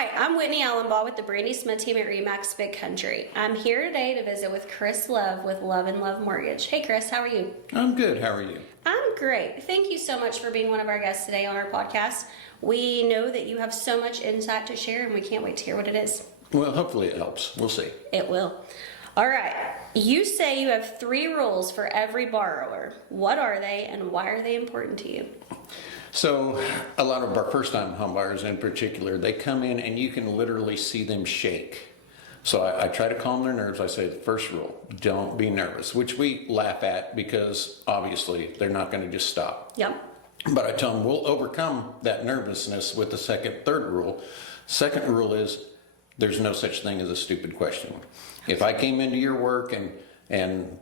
Hi, I'm Whitney Allumbaugh with the Brandy Smith team at RE/MAX Big Country. I'm here today to visit with Chris Love with Love and Love Mortgage. Hey Chris, how are you? I'm good. How are you? I'm great. Thank you so much for being one of our guests today on our podcast. We know that you have so much insight to share and we can't wait to hear what it is. Well, hopefully it helps. We'll see. It will. All right. You say you have 3 rules for every borrower. What are they and why are they important to you? So a lot of our first-time homebuyers in particular, they come in and you can literally see them shake. So I try to calm their nerves. I say the first rule, don't be nervous, which we laugh at because obviously they're not going to just stop. Yep. But I tell them we'll overcome that nervousness with the third rule. Second rule is there's no such thing as a stupid question. If I came into your work and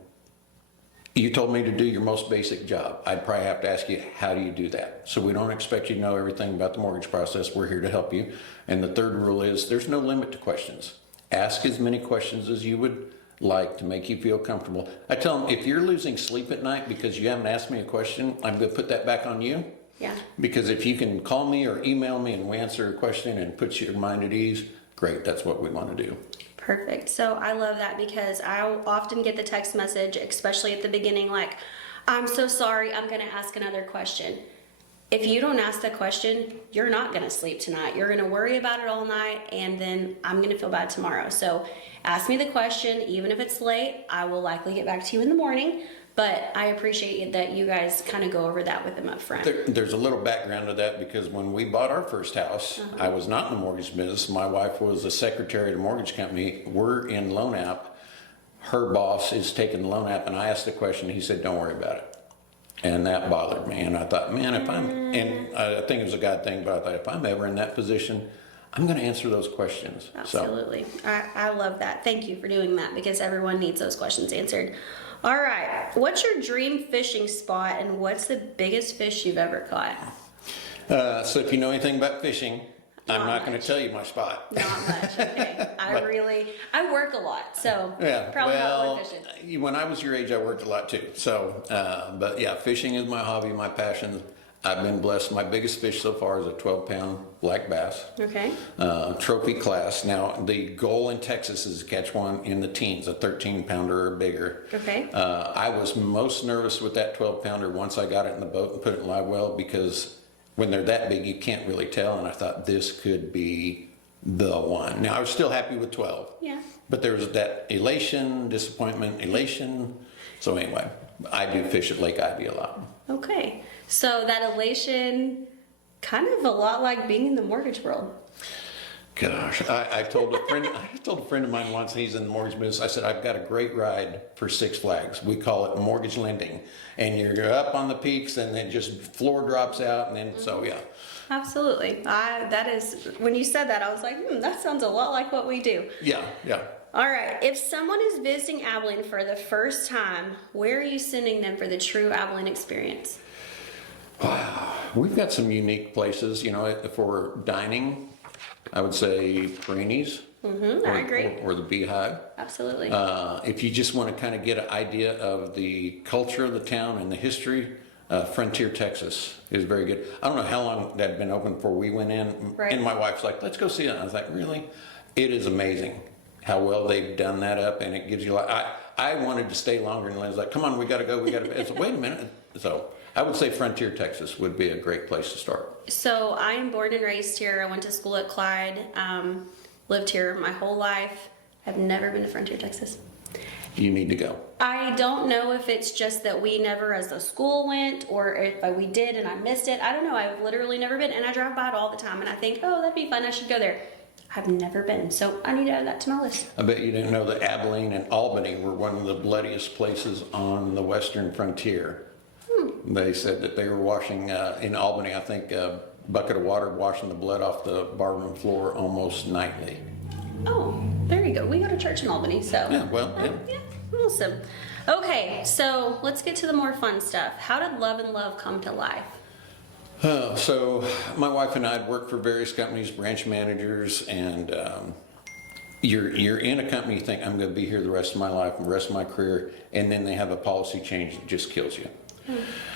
you told me to do your most basic job, I'd probably have to ask you, how do you do that? So we don't expect you to know everything about the mortgage process. We're here to help you. And the third rule is there's no limit to questions. Ask as many questions as you would like to make you feel comfortable. I tell them, if you're losing sleep at night because you haven't asked me a question, I'm going to put that back on you. Yeah. Because if you can call me or email me and we answer a question and put your mind at ease, great, that's what we want to do. Perfect. So I love that because I often get the text message, especially at the beginning, like, I'm so sorry, I'm going to ask another question. If you don't ask the question, you're not going to sleep tonight. You're going to worry about it all night, and then I'm going to feel bad tomorrow. So ask me the question. Even if it's late, I will likely get back to you in the morning. But I appreciate that you guys kind of go over that with them up front. There's a little background to that because when we bought our first house, I was not in the mortgage business. My wife was a secretary at a mortgage company. We're in loan app. Her boss is taking the loan app, and I asked the question. He said, don't worry about it. And that bothered me. And I thought, man, and I think it was a God thing, but I thought if I'm ever in that position, I'm going to answer those questions. Absolutely. I love that. Thank you for doing that because everyone needs those questions answered. All right. What's your dream fishing spot and what's the biggest fish you've ever caught? So if you know anything about fishing, I'm not going to tell you my spot. Not much. Okay. I work a lot, so yeah, probably not one fishing. When I was your age, I worked a lot too. So, but yeah, fishing is my hobby, my passion. I've been blessed. My biggest fish so far is a 12-pound black bass. Okay. Trophy class. Now, the goal in Texas is to catch one in the teens, a 13-pounder or bigger. Okay. I was most nervous with that 12-pounder once I got it in the boat and put it in live well because when they're that big, you can't really tell. And I thought this could be the one. Now, I was still happy with 12. Yeah. But there was that elation, disappointment, elation. So anyway, I do fish at Lake Ivy a lot. Okay. So that elation, kind of a lot like being in the mortgage world. Gosh, I told a friend of mine once, he's in the mortgage business, I said, I've got a great ride for Six Flags. We call it mortgage lending. And you're up on the peaks and then just floor drops out and then, so yeah. Absolutely. When you said that, I was like, that sounds a lot like what we do. Yeah. All right. If someone is visiting Abilene for the first time, where are you sending them for the true Abilene experience? Wow. We've got some unique places, for dining. I would say Perini's. I agree. Or the Beehive. Absolutely. If you just want to kind of get an idea of the culture of the town and the history, Frontier, Texas is very good. I don't know how long that had been open before we went in. Right. And my wife's like, let's go see it. And I was like, really? It is amazing how well they've done that up. And it gives you I wanted to stay longer and Lynn's like, come on, we got to go. It's wait a minute. So I would say Frontier, Texas would be a great place to start. So I am born and raised here. I went to school at Clyde, lived here my whole life. I've never been to Frontier, Texas. You need to go. I don't know if it's just that we never as a school went or if we did and I missed it. I don't know. I've literally never been and I drive by it all the time and I think, oh, that'd be fun. I should go there. I've never been, so I need to add that to my list. I bet you didn't know that Abilene and Albany were one of the bloodiest places on the western frontier. They said that they were washing, in Albany, I think, a bucket of water washing the blood off the barroom floor almost nightly. Oh, there you go. We go to church in Albany, so. Yeah, well, yeah, awesome. Okay, so let's get to the more fun stuff. How did Love and Love come to life? So my wife and I had worked for various companies, branch managers, and you're in a company, you think, I'm going to be here the rest of my life, the rest of my career, and then they have a policy change that just kills you.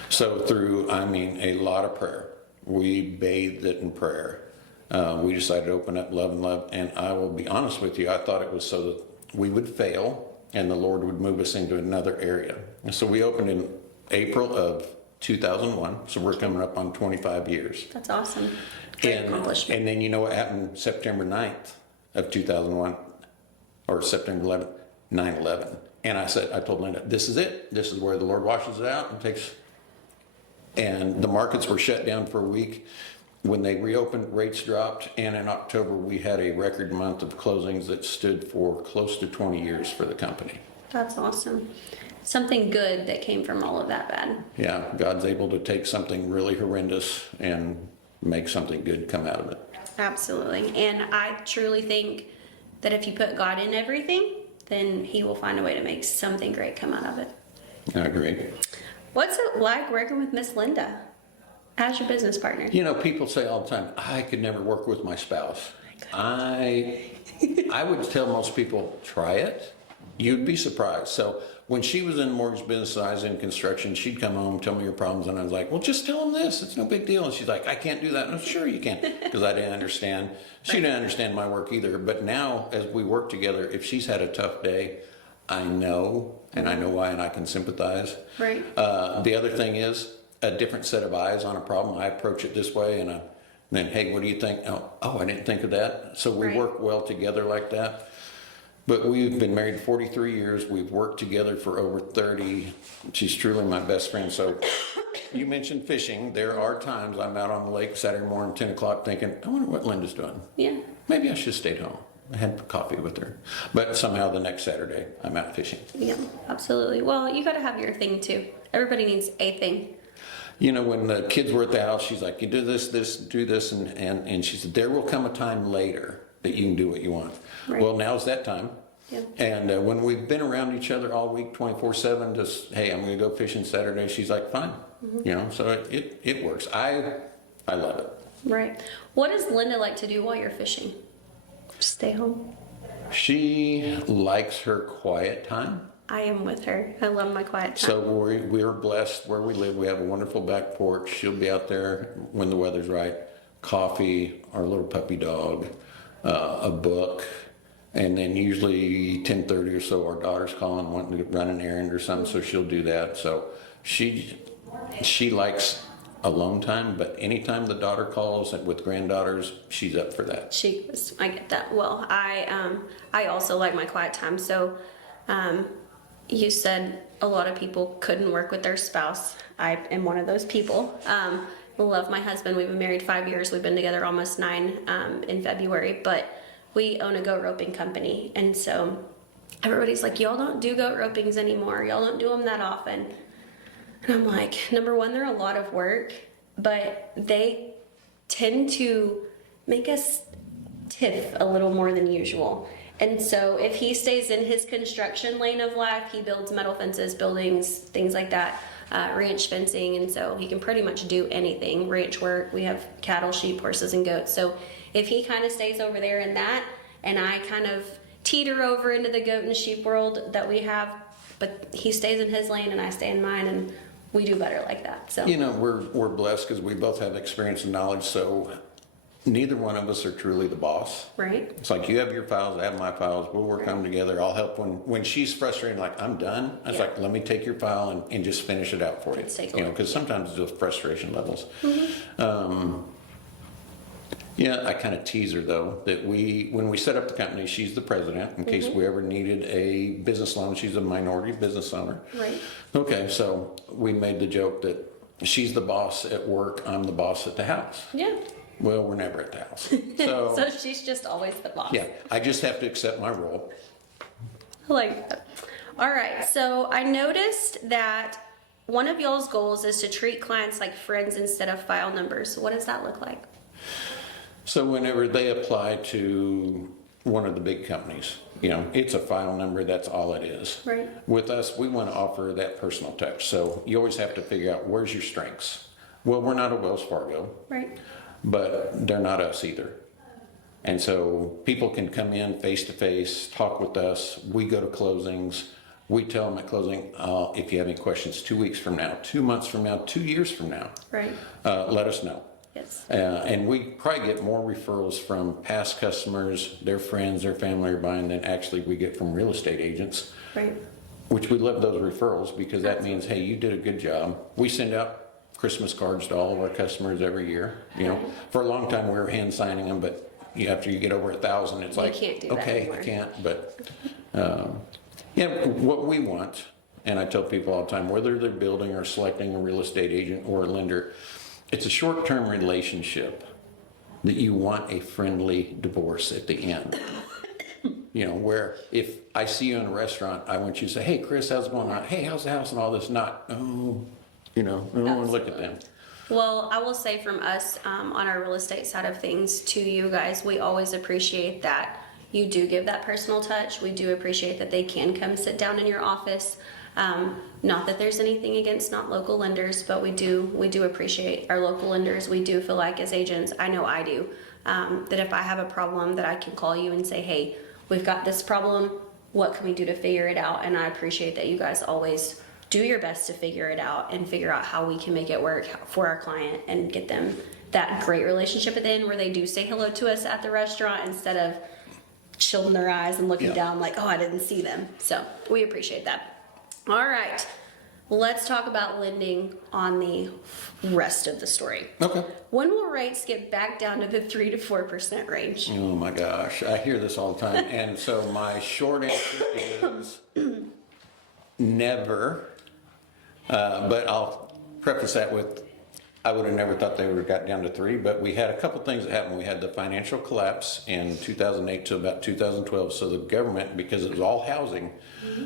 So through, a lot of prayer, we bathed it in prayer. we decided to open up Love and Love. And I will be honest with you, I thought it was so that we would fail and the Lord would move us into another area. And so we opened in April of 2001. So we're coming up on 25 years. That's awesome. Great accomplishment. And then you know what happened September 9th of 2001, or September 11th, 9/11. And I told Linda, this is it. This is where the Lord washes it out and takes. And the markets were shut down for a week. When they reopened, rates dropped. And in October, we had a record month of closings that stood for close to 20 years for the company. That's awesome. Something good that came from all of that bad. Yeah, God's able to take something really horrendous and make something good come out of it. Absolutely. And I truly think that if you put God in everything, then he will find a way to make something great come out of it. I agree. What's it like working with Miss Linda as your business partner? You know, people say all the time, I could never work with my spouse. I would tell most people, try it. You'd be surprised. So when she was in the mortgage business, I was in construction, she'd come home, tell me her problems, and I was like, well, just tell them this. It's no big deal. And she's like, I can't do that. And I'm sure you can, because I didn't understand. She didn't understand my work either. But now, as we work together, if she's had a tough day, I know, and I know why, and I can sympathize. Right. The other thing is a different set of eyes on a problem. I approach it this way, and then, hey, what do you think? Oh, I didn't think of that. So we work well together like that. But we've been married 43 years. We've worked together for over 30. She's truly my best friend. So you mentioned fishing. There are times I'm out on the lake Saturday morning, 10 o'clock, thinking, I wonder what Linda's doing. Yeah. Maybe I should have stayed home. I had coffee with her. But somehow the next Saturday, I'm out fishing. Yeah, absolutely. Well, you got to have your thing too. Everybody needs a thing. You know, when the kids were at the house, she's like, you do this, do this. And she said, there will come a time later that you can do what you want. Right. Well, now's that time. Yeah. And when we've been around each other all week, 24/7, just, hey, I'm going to go fishing Saturday. She's like, fine. Mm-hmm. You know, so it works. I love it. Right. What does Linda like to do while you're fishing? Stay home. She likes her quiet time. I am with her. I love my quiet time. So we're blessed where we live. We have a wonderful back porch. She'll be out there when the weather's right. Coffee, our little puppy dog, a book. And then usually 10:30 or so, our daughter's calling, wanting to run an errand or something, so she'll do that. So she likes alone time, but anytime the daughter calls with granddaughters, she's up for that. I get that. Well, I also like my quiet time. So, you said a lot of people couldn't work with their spouse. I am one of those people. Love my husband. We've been married 5 years. We've been together almost 9 in February, but we own a goat roping company. And so everybody's like, y'all don't do goat ropings anymore. Y'all don't do them that often. And I'm like, number one, they're a lot of work, but they tend to make us tiff a little more than usual. And so if he stays in his construction lane of life, he builds metal fences, buildings, things like that, ranch fencing. And so he can pretty much do anything. Ranch work, we have cattle, sheep, horses, and goats. So if he kind of stays over there in that, and I kind of teeter over into the goat and sheep world that we have, but he stays in his lane and I stay in mine, and we do better like that. So You know, we're blessed because we both have experience and knowledge, so neither one of us are truly the boss. right. It's like you have your files, I have my files, we'll work on them together. I'll help when she's frustrated, like, I'm done. I was Yeah. like, let me take your file and just finish it out for you. Let's take a You know, look. because sometimes it's just frustration levels. Yeah, I kind of tease her though, that when we set up the company, she's the president in case we ever needed a business loan. She's a minority business owner. Right. Okay, so we made the joke that she's the boss at work, I'm the boss at the house. Yeah. Well, we're never at the house. So she's just always the boss. Yeah, I just have to accept my role. I like that. All right. So I noticed that one of y'all's goals is to treat clients like friends instead of file numbers. What does that look like? So whenever they apply to one of the big companies, you know, it's a file number, that's all it is. Right. With us, we want to offer that personal touch. So you always have to figure out where's your strengths. Well, we're not a Wells Fargo, Right. but they're not us either. And so people can come in face to face, talk with us. We go to closings. We tell them at closing, if you have any questions 2 weeks from now, 2 months from now, 2 years from now, Right. let us know. Yes. And we probably get more referrals from past customers, their friends, their family are buying than actually we get from real estate agents. Right. Which we love those referrals because that means, hey, you did a good job. We send out Christmas cards to all of our customers every year. You know, for a long time we were hand signing them, but after you get over 1,000, it's like, can't do that okay, anymore. I can't. But yeah, what we want, and I tell people all the time, whether they're building or selecting a real estate agent or a lender, it's a short-term relationship that you want a friendly divorce at the end. You know, where if I see you in a restaurant, I want you to say, hey, Chris, how's it going on? Hey, how's the house and all this? Not, oh, you know, I don't want to look at them. Well, I will say from us on our real estate side of things to you guys, we always appreciate that you do give that personal touch. We do appreciate that they can come sit down in your office. Not that there's anything against not local lenders, but we do appreciate our local lenders. We do feel like as agents, I know I do, that if I have a problem that I can call you and say, hey, we've got this problem, what can we do to figure it out? And I appreciate that you guys always do your best to figure it out and figure out how we can make it work for our client and get them that great relationship at the end where they do say hello to us at the restaurant instead of shielding their eyes and looking down like, oh, I didn't see them. So we appreciate that. All right, let's talk about lending on the rest of the story. Okay. When will rates get back down to the 3 to 4% range? Oh my gosh, I hear this all the time. And so my short answer is never. But I'll preface that with, I would have never thought they would have got down to 3, but we had a couple things that happened. We had the financial collapse in 2008 to about 2012. So the government, because it was all housing,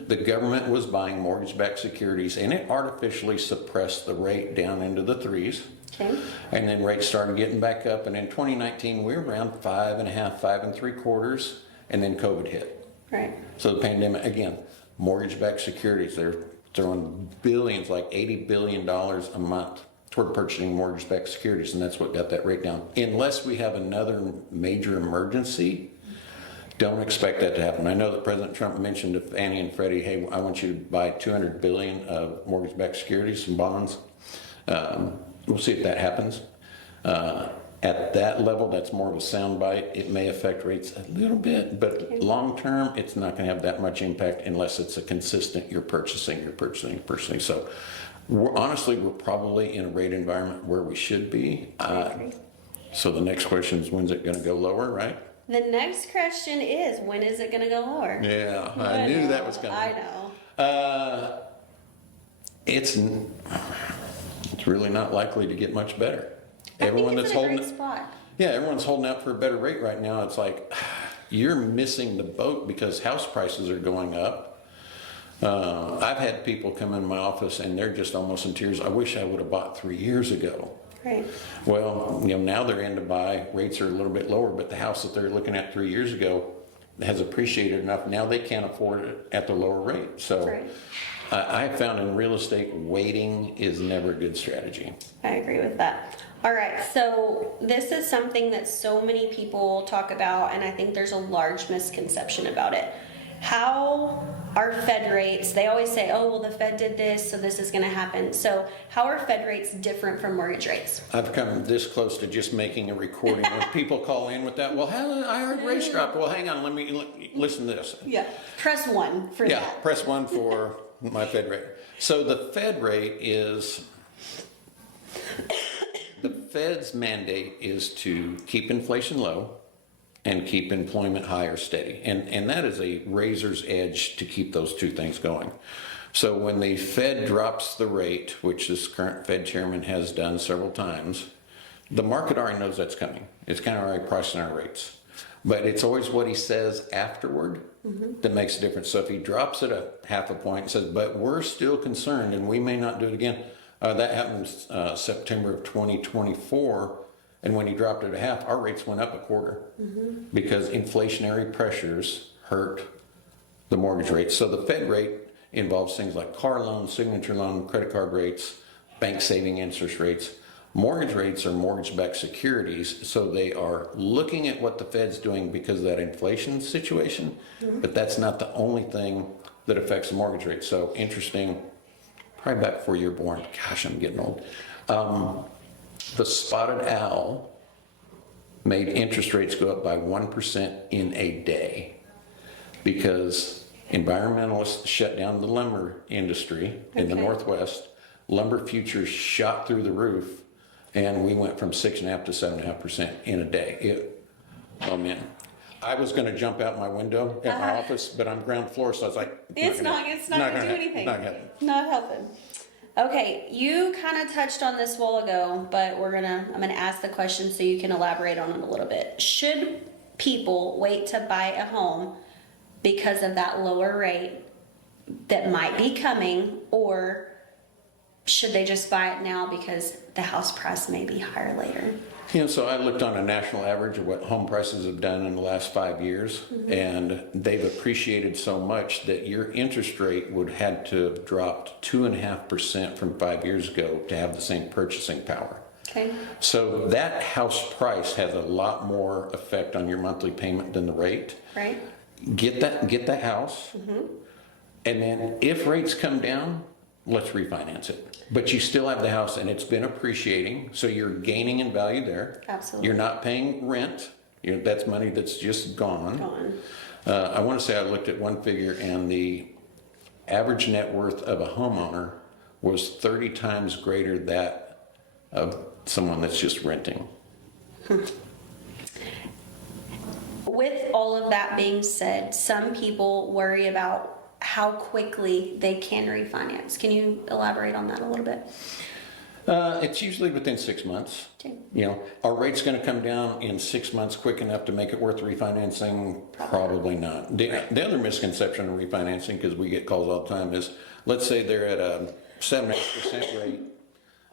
the government was buying mortgage-backed securities and it artificially suppressed the rate down into the 3s. Okay. And then rates started getting back up. And in 2019, we were around 5.5, 5.75, and then COVID hit. Right. So the pandemic, again, mortgage-backed securities, they're throwing billions, like $80 billion a month toward purchasing mortgage-backed securities, and that's what got that rate down. Unless we have another major emergency, don't expect that to happen. I know that President Trump mentioned to Fannie and Freddie, hey, I want you to buy $200 billion of mortgage-backed securities and bonds. We'll see if that happens. At that level, that's more of a soundbite. It may affect rates a little bit, but long-term, it's not going to have that much impact unless it's a consistent, you're purchasing. So honestly, we're probably in a rate environment where we should be. So the next question is, when's it going to go lower, right? The next question is, when is it going to go lower? Yeah, I knew that was coming. I know. It's really not likely to get much better. Everyone that's holding, spot. Yeah, everyone's holding out for a better rate right now. It's like you're missing the boat because house prices are going up. I've had people come in my office and they're just almost in tears. I wish I would have bought 3 years ago. Right. Well, now they're in to buy. Rates are a little bit lower, but the house that they're looking at 3 years ago has appreciated enough. Now they can't afford it at the lower rate. So right. I found in real estate, waiting is never a good strategy. I agree with that. All right, so this is something that so many people talk about, and I think there's a large misconception about it. How are Fed rates, they always say, oh, well, the Fed did this, so this is going to happen. So how are Fed rates different from mortgage rates? I've come this close to just making a recording when people call in with that. Well, I heard rates dropped. Well, hang on, let me listen to this. Yeah, press 1 for that. Yeah, press 1 for my Fed rate. So the Fed rate is, the Fed's mandate is to keep inflation low and keep employment high or steady. And that is a razor's edge to keep those two things going. So when the Fed drops the rate, which this current Fed chairman has done several times, the market already knows that's coming. It's kind of already pricing our rates. But it's always what he says afterward that makes a difference. So if he drops it a half a point and says, but we're still concerned and we may not do it again, that happened September of 2024. And when he dropped it a half, our rates went up a quarter because inflationary pressures hurt the mortgage rate. So the Fed rate involves things like car loans, signature loan, credit card rates, bank saving interest rates. Mortgage rates are mortgage-backed securities, so they are looking at what the Fed's doing because of that inflation situation, but that's not the only thing that affects the mortgage rate. So interesting, probably back before you were born. Gosh, I'm getting old. The spotted owl made interest rates go up by 1% in a day because environmentalists shut down the lumber industry in the Okay. Northwest. Lumber futures shot through the roof, and we went from 6.5 to 7.5% in a day. Oh man, I was going to jump out my window at my office, but I'm ground floor, so I was like, It's not gonna do anything. Not gonna happen. Not helping. Okay, you kind of touched on this a while ago, but I'm gonna ask the question so you can elaborate on it a little bit. Should people wait to buy a home because of that lower rate that might be coming, or should they just buy it now because the house price may be higher later? So I looked on a national average of what home prices have done in the last 5 years, and they've appreciated so much that your interest rate would had to have dropped 2.5% from 5 years ago to have the same purchasing power. Okay. So that house price has a lot more effect on your monthly payment than the rate. Right. Get that house, and then if rates come down, let's refinance it. But you still have the house, and it's been appreciating, so you're gaining in value there. Absolutely. You're not paying rent. That's money that's just gone. Gone. I want to say I looked at one figure, and the average net worth of a homeowner was 30 times greater that of someone that's just renting. With all of that being said, some people worry about how quickly they can refinance. Can you elaborate on that a little bit? It's usually within 6 months. Okay. Are rates going to come down in 6 months quick enough to make it worth refinancing? Probably not. The other misconception of refinancing, because we get calls all the time, is let's say they're at a 7.5% rate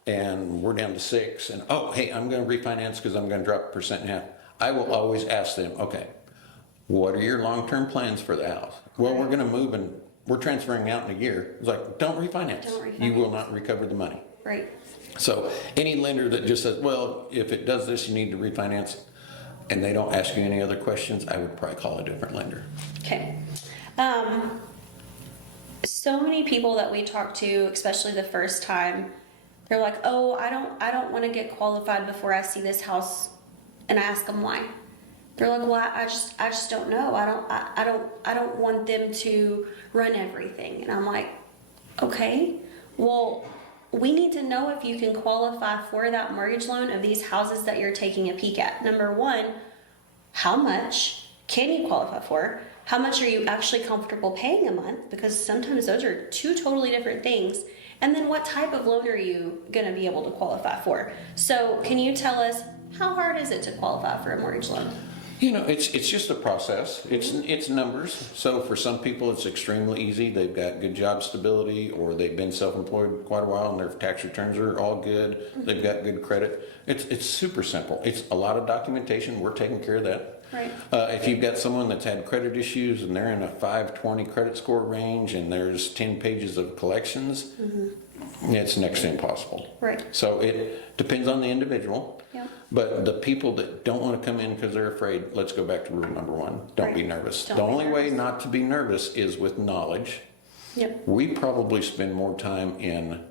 and we're down to 6, and oh, hey, I'm going to refinance because I'm going to drop 1.5%. I will always ask them, okay, what are your long-term plans for the house? Well, we're going to move and we're transferring out in a year. It's like, don't refinance. You will not recover the money. Right. So any lender that just says, well, if it does this, you need to refinance, and they don't ask you any other questions, I would probably call a different lender. Okay. So many people that we talk to, especially the first time, they're like, oh, I don't want to get qualified before I see this house. And I ask them why. They're like, well, I just don't know. I don't want them to run everything. And I'm like, okay, well, we need to know if you can qualify for that mortgage loan of these houses that you're taking a peek at. Number one, how much can you qualify for? How much are you actually comfortable paying a month? Because sometimes those are two totally different things. And then what type of loan are you going to be able to qualify for? So can you tell us, how hard is it to qualify for a mortgage loan? It's just a process. It's numbers. So for some people, it's extremely easy. They've got good job stability, or they've been self-employed quite a while, and their tax returns are all good. They've got good credit. It's super simple. It's a lot of documentation. We're taking care of that. Right. If you've got someone that's had credit issues and they're in a 520 credit score range, and there's 10 pages of collections, it's next to impossible. Right. So it depends on the individual. Yep. But the people that don't want to come in because they're afraid, let's go back to rule number one. Don't be nervous. Don't The be only way nervous. not to be nervous is with knowledge. Yep. We probably spend more time in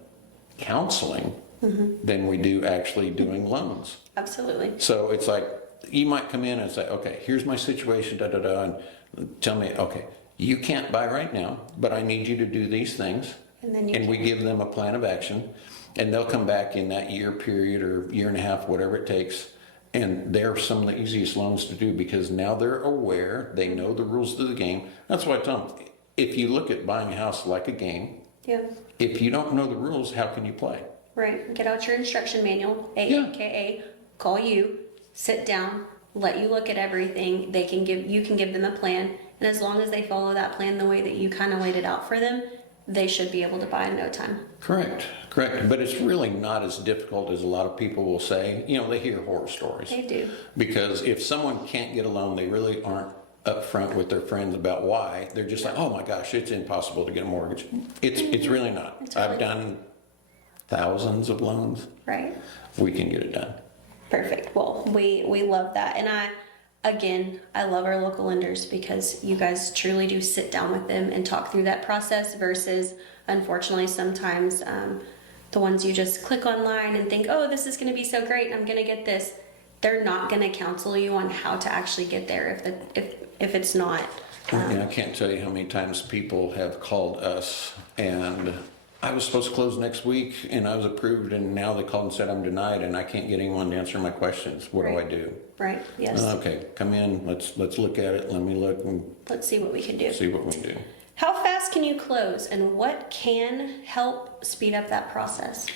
counseling than we do actually doing loans. Absolutely. So it's like, you might come in and say, okay, here's my situation, da da da, and tell me, okay, you can't buy right now, but I need you to do these things. And then you And we give them a plan of action, and they'll come back in that year period or year and a half, whatever it takes. And they're some of the easiest loans to do because now they're aware, they know the rules of the game. That's why I tell them, if you look at buying a house like a game, Yeah. if you don't know the rules, how can you play? Right. Get out your instruction manual, AKA, call you, sit down, let you look at everything. You can give them a plan, and as long as they follow that plan the way that you kind of laid it out for them, they should be able to buy in no time. Correct. But it's really not as difficult as a lot of people will say. They hear horror stories. They do. Because if someone can't get a loan, they really aren't upfront with their friends about why. They're just like, oh my gosh, it's impossible to get a mortgage. It's really not. It's really I've done thousands of loans. Right. We can get it done. Perfect. Well, we love that. And I love our local lenders because you guys truly do sit down with them and talk through that process versus, unfortunately, sometimes the ones you just click online and think, oh, this is going to be so great, I'm going to get this. They're not going to counsel you on how to actually get there if it's not. I can't tell you how many times people have called us and I was supposed to close next week and I was approved and now they called and said I'm denied and I can't get anyone to answer my questions. What do I do? Right, yes. Okay, come in, let's look at it, let me look and Let's see what we can do. see what we do. How fast can you close and what can help speed up that process?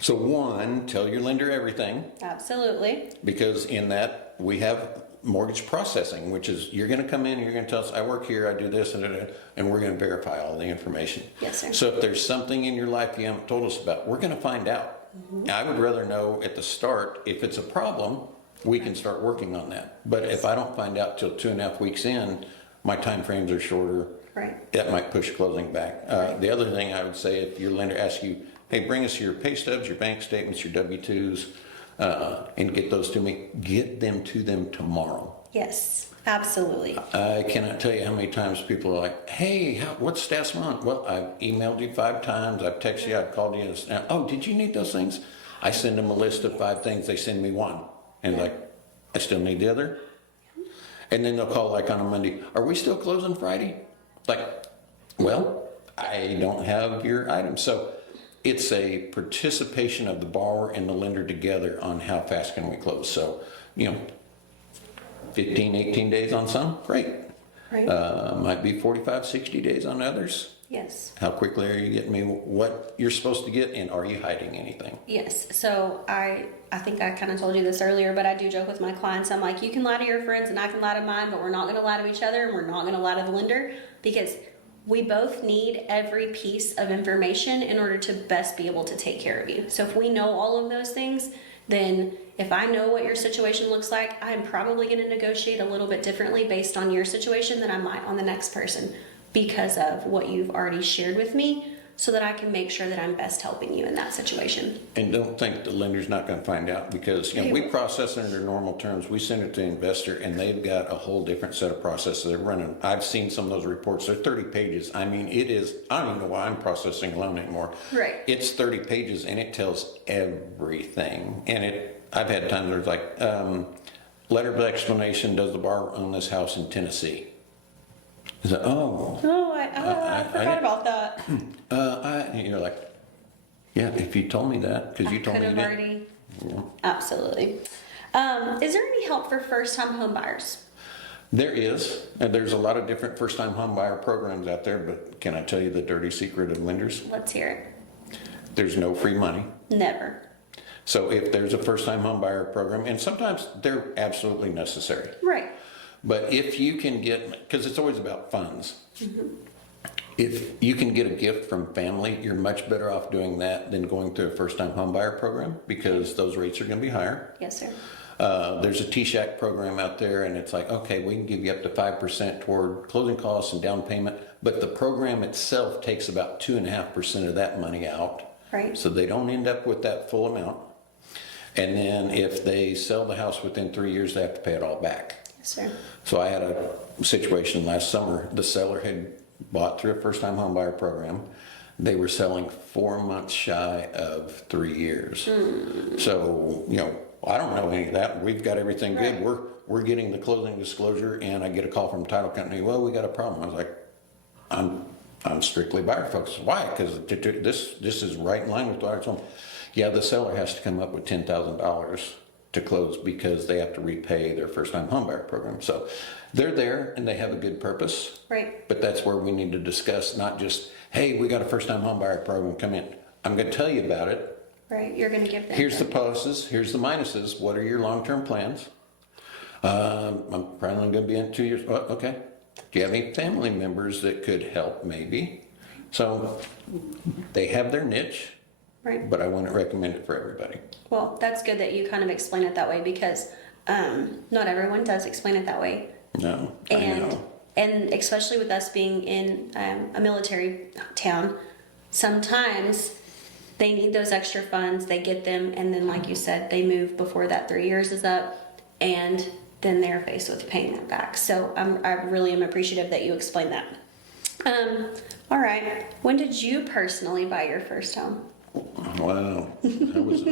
So one, tell your lender everything, Absolutely. because in that we have mortgage processing, which is you're gonna come in and you're gonna tell us, I work here, I do this, and we're gonna verify all the information. Yes, sir. So if there's something in your life you haven't told us about, we're gonna find out. I would rather know at the start, if it's a problem, we can start working on that. But if I don't find out till 2.5 weeks in, my time frames are shorter. Right. That might push closing back. The other thing I would say, if your lender asks you, hey, bring us your pay stubs, your bank statements, your W-2s, and get those to me, get them to them tomorrow. Yes, absolutely. I cannot tell you how many times people are like, hey, what's status month? Well, I've emailed you 5 times, I've texted you, I've called you. Oh, did you need those things? I send them a list of 5 things, they send me 1. And like, I still need the other? And then they'll call like on a Monday, are we still closing Friday? Like, well, I don't have your items. So it's a participation of the borrower and the lender together on how fast can we close. So, 15, 18 days on some, great. Right. Might be 45, 60 days on others. Yes. How quickly are you getting me what you're supposed to get, and are you hiding anything? Yes. So I think I kind of told you this earlier, but I do joke with my clients. I'm like, you can lie to your friends and I can lie to mine, but we're not going to lie to each other and we're not going to lie to the lender, because we both need every piece of information in order to best be able to take care of you. So if we know all of those things, then if I know what your situation looks like, I'm probably going to negotiate a little bit differently based on your situation than I might on the next person, because of what you've already shared with me, so that I can make sure that I'm best helping you in that situation. And don't think the lender's not going to find out, because we process it under normal terms. We send it to the investor, and they've got a whole different set of processes they're running. I've seen some of those reports. They're 30 pages. I mean, it is. I don't even know why I'm processing a loan anymore. Right. It's 30 pages, and it tells everything. And I've had times where it's like, letter of explanation: does the borrower own this house in Tennessee? Is that, I forgot about that. you're like, yeah, if you told me that, because you told me you didn't. Already. Yeah. Absolutely. Is there any help for first-time home buyers? There is, and there's a lot of different first-time home buyer programs out there, but can I tell you the dirty secret of lenders? Let's hear it. There's no free money. Never. So if there's a first-time home buyer program, and sometimes they're absolutely necessary, Right. but if you can get, because it's always about funds, if you can get a gift from family, you're much better off doing that than going through a first-time home buyer program, because those rates are going to be higher. Yes, sir. There's a T-Shack program out there, and it's like, okay, we can give you up to 5% toward closing costs and down payment, but the program itself takes about 2.5% of that money out. Right. So they don't end up with that full amount. And then if they sell the house within 3 years, they have to pay it all back. Yes, sir. So I had a situation last summer. The seller had bought through a first-time home buyer program. They were selling 4 months shy of 3 years. So, I don't know any of that. We've got everything good. Right. We're getting the closing disclosure, and I get a call from the title company. Well, we got a problem. I was like, I'm strictly buyer focused. Why? Because this is right in line with what I told them. Yeah, the seller has to come up with $10,000 to close, because they have to repay their first-time homebuyer program. So they're there and they have a good purpose. Right. But that's where we need to discuss, not just, hey, we got a first-time homebuyer program, come in. I'm going to tell you about it. Right. You're going to give them. Here's the pluses, here's the minuses. What are your long-term plans? I'm probably going to be in 2 years. Oh, okay. Do you have any family members that could help? Maybe. So they have their niche. Right. But I wouldn't recommend it for everybody. Well, that's good that you kind of explain it that way, because not everyone does explain it that way. No, I know. And especially with us being in a military town, sometimes they need those extra funds, they get them, and then like you said, they move before that 3 years is up, and then they're faced with paying that back. So I really am appreciative that you explained that. All right. When did you personally buy your first home? Wow. That was,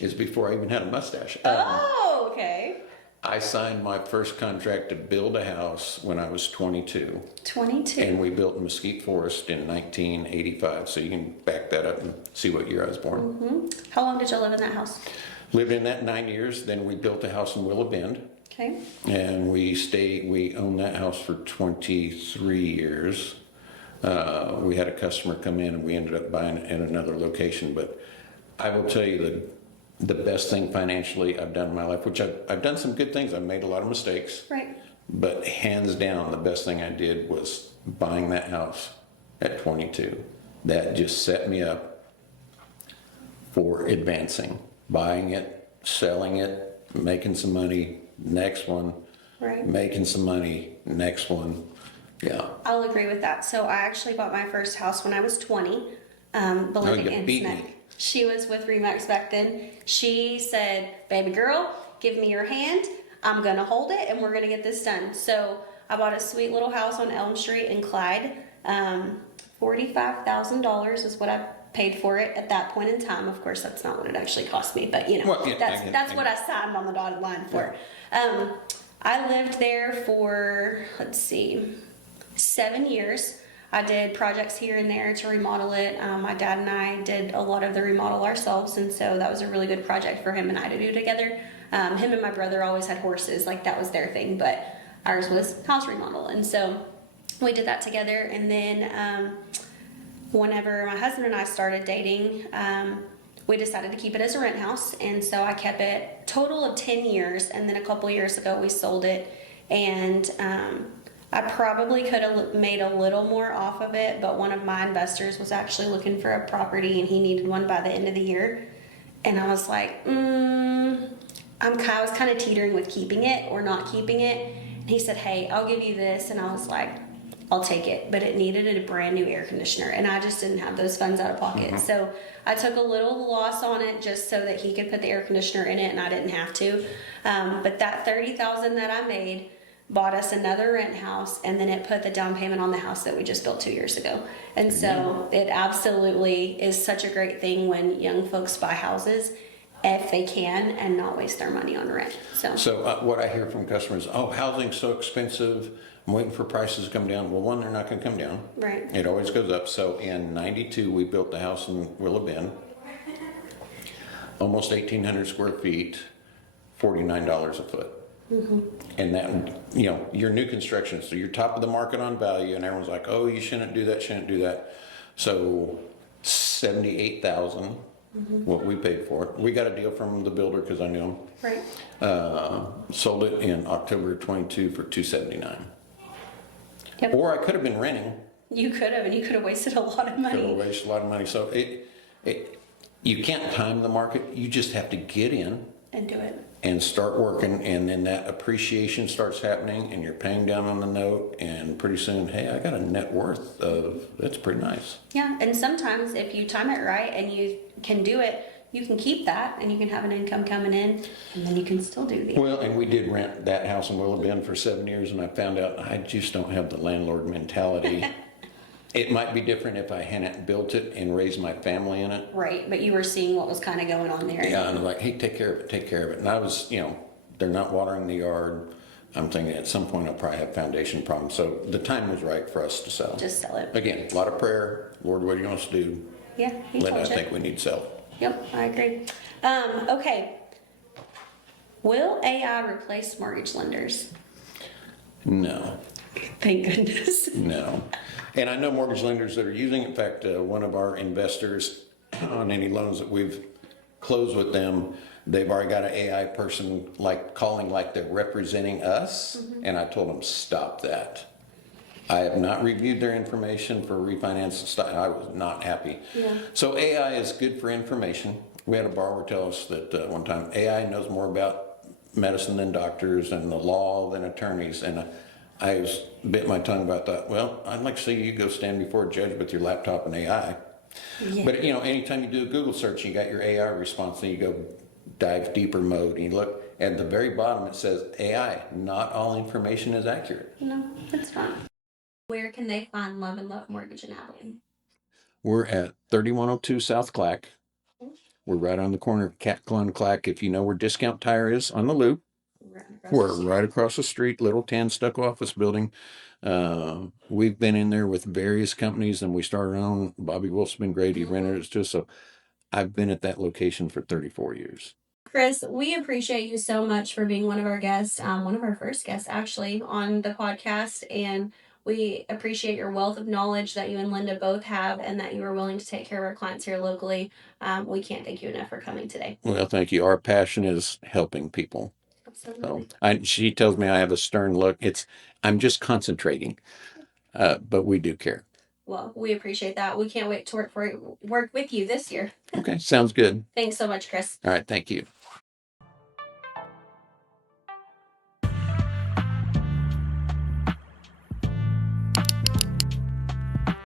it's before I even had a mustache. Oh, okay. I signed my first contract to build a house when I was 22. 22. And we built Mesquite Forest in 1985. So you can back that up and see what year I was born. How long did you live in that house? Lived in that 9 years. Then we built a house in Willow Bend. Okay. And we owned that house for 23 years. We had a customer come in and we ended up buying it in another location. But I will tell you the best thing financially I've done in my life, which I've done some good things. I've made a lot of mistakes. Right. But hands down, the best thing I did was buying that house at 22. That just set me up for advancing. Buying it, selling it, making some money, next one, Right. making some money, next one. Yeah. I'll agree with that. So I actually bought my first house when I was 20. Belinda you beat Insnick. me. She was with Remax back then. She said, "Baby girl, give me your hand. I'm gonna hold it, and we're gonna get this done." So I bought a sweet little house on Elm Street in Clyde. $45,000 is what I paid for it at that point in time. Of course, that's not what it actually cost me, but Well, yeah, that's what I signed on the dotted line for. I lived there for, let's see, 7 years. I did projects here and there to remodel it. My dad and I did a lot of the remodel ourselves, and so that was a really good project for him and I to do together. Him and my brother always had horses, like that was their thing, but ours was house remodel, and so we did that together. And then whenever my husband and I started dating, we decided to keep it as a rent house, and so I kept it total of 10 years, and then a couple years ago we sold it, and I probably could have made a little more off of it, but one of my investors was actually looking for a property and he needed one by the end of the year. And I was like, I was kind of teetering with keeping it or not keeping it. And he said, "Hey, I'll give you this." And I was like, "I'll take it." But it needed a brand new air conditioner and I just didn't have those funds out of pocket. So I took a little loss on it just so that he could put the air conditioner in it and I didn't have to. But that $30,000 that I made bought us another rent house, and then it put the down payment on the house that we just built 2 years ago. And so it absolutely is such a great thing when young folks buy houses if they can and not waste their money on rent. So what I hear from customers, oh, housing's so expensive. I'm waiting for prices to come down. Well, one, they're not going to come down. Right. It always goes up. So in 92, we built the house in Willow Bend, almost 1,800 square feet, $49 a foot. And that, your new construction, so you're top of the market on value, and everyone's like, "Oh, you shouldn't do that." So 78,000, what we paid for it. We got a deal from the builder because I knew him. Right. Sold it in October 22 for 279. Yep. Or I could have been renting. You could have, and you could have wasted a lot of Could have money. wasted a lot of money. So you can't time the market. You just have to get in And do it. and start working, and then that appreciation starts happening and you're paying down on the note, and pretty soon, hey, I got a net worth of, that's pretty nice. Yeah, and sometimes if you time it right and you can do it, you can keep that and you can have an income coming in, and then you can still do the. Well, and we did rent that house in Willow Bend for 7 years, and I found out I just don't have the landlord mentality. It might be different if I hadn't built it and raised my family in it. Right, but you were seeing what was kind of going on there. Yeah, and I'm like, hey, take care of it. And I was, they're not watering the yard. I'm thinking at some point I'll probably have foundation problems. So the time was right for us to sell. Just sell it. Again, a lot of prayer. Lord, what do you want us to do? Yeah, he Linda, told I you. think we need to sell it. Yep, I agree. Okay. Will AI replace mortgage lenders? No. Thank goodness. No. And I know mortgage lenders that are using it. In fact, one of our investors on any loans that we've closed with them, they've already got an AI person calling like they're representing us. And I told them, stop that. I have not reviewed their information for refinance stuff. I was not happy. Yeah. So AI is good for information. We had a borrower tell us that one time, AI knows more about medicine than doctors and the law than attorneys. And I bit my tongue about that. Well, I'd like to see you go stand before a judge with your laptop and AI. Yeah. But anytime you do a Google search, you got your AI response, and you go dive deeper mode, and you look at the very bottom, it says AI, not all information is accurate. No, that's fine. Where can they find Love and Love Mortgage in Abilene? We're at 3102 South Clack. We're right on the corner of Catclaw and Clack. If you know where Discount Tire is on the loop, we're right across the street, little tan stucco office building. We've been in there with various companies, and we started our own. Bobby Wolf's been great. He rented it to us. So I've been at that location for 34 years. Chris, we appreciate you so much for being one of our guests, one of our first guests actually on the podcast. And we appreciate your wealth of knowledge that you and Linda both have and that you are willing to take care of our clients here locally. We can't thank you enough for coming today. Well, thank you. Our passion is helping people. Absolutely. So she tells me I have a stern look. I'm just concentrating, but we do care. Well, we appreciate that. We can't wait to work with you this year. Okay, sounds good. Thanks so much, Chris. All right, thank you.